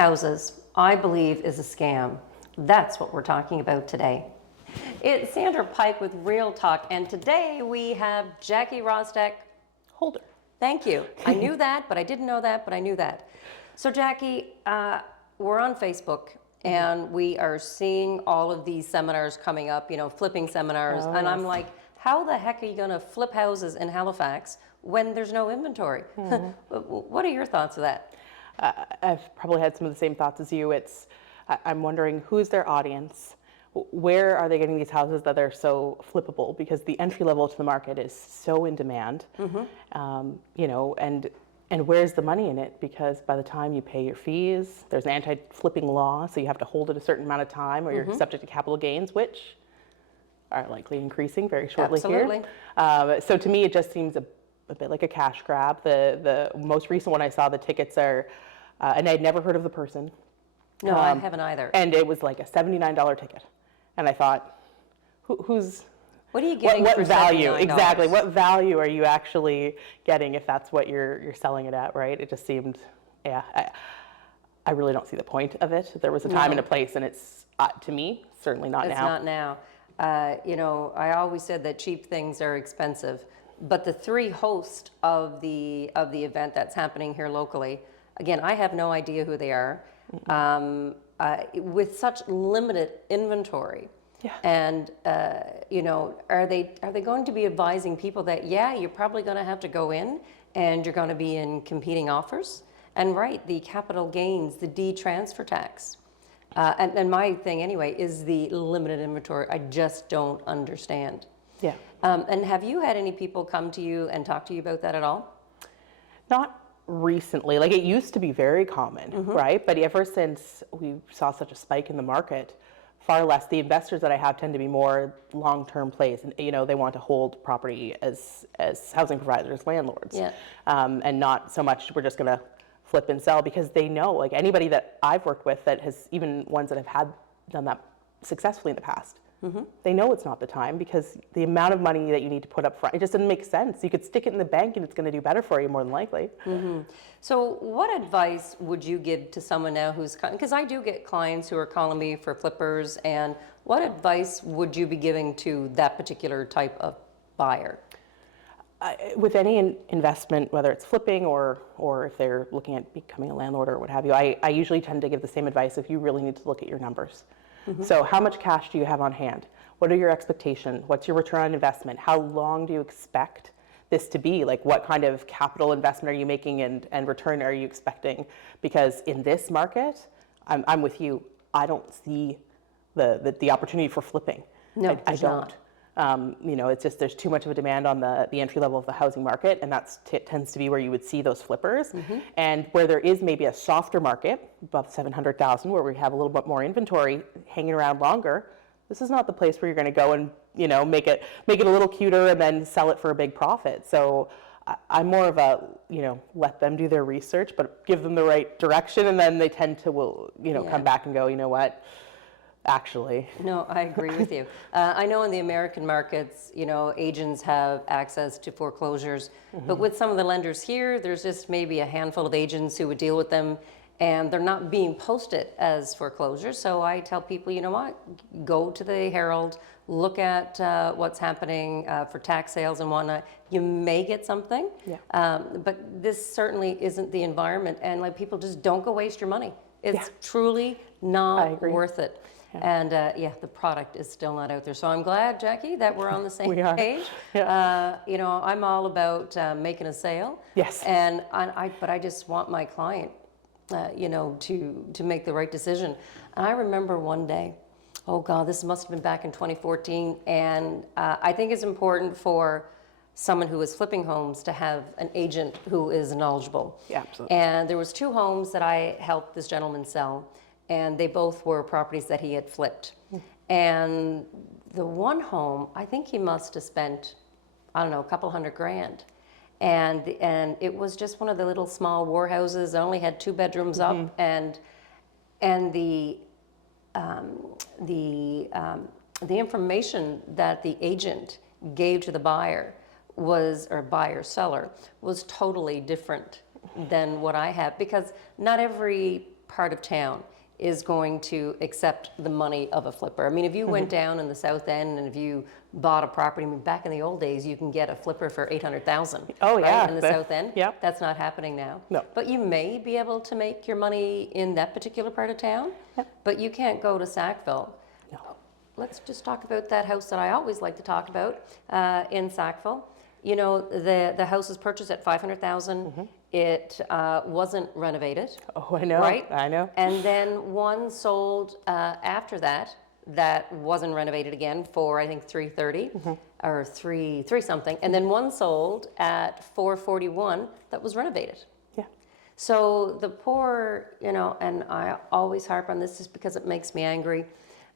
houses, I believe, is a scam. That's what we're talking about today. It's Sandra Pike with Real Talk, and today we have Jackie Rostek Holder. Thank you. I knew that, but I didn't know that, but I knew that. So Jackie, we're on Facebook, and we are seeing all of these seminars coming up, flipping seminars, and I'm like, how the heck are you going to flip houses in Halifax when there's no inventory? What are your thoughts of that? I've probably had some of the same thoughts as you. I'm wondering who's their audience, where are they getting these houses that are so flippable, because the entry level to the market is so in demand, and where's the money in it? Because by the time you pay your fees, there's an anti-flipping law, so you have to hold it a certain amount of time, or you're subject to capital gains, which are likely increasing very shortly. Absolutely. Here. So to me, it just seems a bit like a cash grab. The most recent one I saw, the tickets are, and I'd never heard of the person. No, I haven't either. And it was like a $79 ticket. And I thought, who's... What are you getting for value? $79? Exactly. What value are you actually getting if that's what you're selling it at, right? It just seemed, I really don't see the point of it. There was a time and a place, and it's, to me, certainly not now. It's not now. I always said that cheap things are expensive, but the three hosts of the event that's happening here locally, again, I have no idea who they are. With such limited inventory, and are they going to be advising people that you're probably going to have to go in and you're going to be in competing offers, and the capital gains, the transfer tax, and my thing anyway is the limited inventory. I just don't understand. Yeah. And have you had any people come to you and talk to you about that at all? Not recently. Like, it used to be very common, right? But ever since we saw such a spike in the market, far less. The investors that I have tend to be more long-term plays, and they want to hold property as housing providers, landlords, and not so much we're just going to flip and sell, because they know, like anybody that I've worked with that has, even ones that have done that successfully in the past, they know it's not the time, because the amount of money that you need to put up front, it just doesn't make sense. You could stick it in the bank and it's going to do better for you, more than likely. So what advice would you give to someone now who's, because I do get clients who are calling me for flippers, and what advice would you be giving to that particular type of buyer? With any investment, whether it's flipping or if they're looking at becoming a landlord or what have you, I usually tend to give the same advice if you really need to look at your numbers. So how much cash do you have on hand? What are your expectations? What's your return on investment? How long do you expect this to be? Like, what kind of capital investment are you making and return are you expecting? Because in this market, I'm with you, I don't see the opportunity for flipping. No, I don't. It's just there's too much of a demand on the entry level of the housing market, and that tends to be where you would see those flippers. And where there is maybe a softer market, above 700,000, where we have a little bit more inventory hanging around longer, this is not the place where you're going to go and make it a little cuter and then sell it for a big profit. So I'm more of a let them do their research, but give them the right direction, and then they tend to come back and go, you know what, actually. No, I agree with you. I know in the American markets, agents have access to foreclosures, but with some of the lenders here, there's just maybe a handful of agents who would deal with them, and they're not being posted as foreclosures. So I tell people, you know what, go to the Herald, look at what's happening for tax sales and whatnot. You may get something, but this certainly isn't the environment, and people just don't go waste your money. It's truly not worth it. And the product is still not out there. So I'm glad, Jackie, that we're on the same page. I'm all about making a sale. Yes. And but I just want my client, to make the right decision. And I remember one day, oh God, this must have been back in 2014, and I think it's important for someone who is flipping homes to have an agent who is knowledgeable. Yeah, absolutely. And there was 2 homes that I helped this gentleman sell, and they both were properties that he had flipped. And the one home, I think he must have spent, I don't know, a couple $100,000. And it was just one of the little small war houses. It only had 2 bedrooms up, and the information that the agent gave to the buyer seller was totally different than what I have, because not every part of town is going to accept the money of a flipper. I mean, if you went down in the South End and if you bought a property, I mean, back in the old days, you can get a flipper for $800,000. Oh, right, yeah. in the South End. Yep. That's not happening now. No. But you may be able to make your money in that particular part of town. Yep. But you can't go to Sackville. No. Let's just talk about that house that I always like to talk about in Sackville. You know, the house was purchased at $500,000. It wasn't renovated. Oh, I know. Right? I know. And then one sold after that wasn't renovated again for I think 330 or three something. And then one sold at 441 that was renovated. Yeah. So the poor, you know, and I always harp on this just because it makes me angry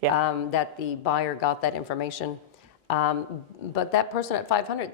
Yeah. that the buyer got that information. But that person at 500,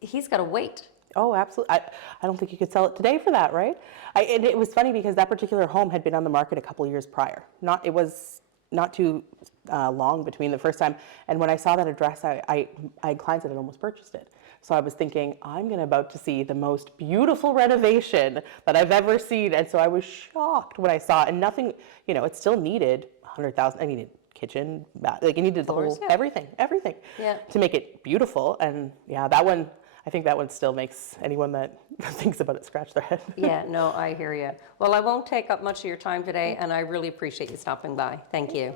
he's got to wait. Oh, absolutely. I don't think you could sell it today for that, right? And it was funny because that particular home had been on the market a couple of years prior. It was not too long between the first time. And when I saw that address, I had clients that had almost purchased it. So I was thinking, I'm about to see the most beautiful renovation that I've ever seen. And so I was shocked when I saw it. And nothing, you know, it still needed $100,000. I needed kitchen, like it needed the Floors, whole, yeah. everything Yeah. to make it beautiful. And yeah, that one, I think that one still makes anyone that thinks about it scratch their head. Yeah, no, I hear you. Well, I won't take up much of your time today, and I really appreciate you stopping by. Thank you.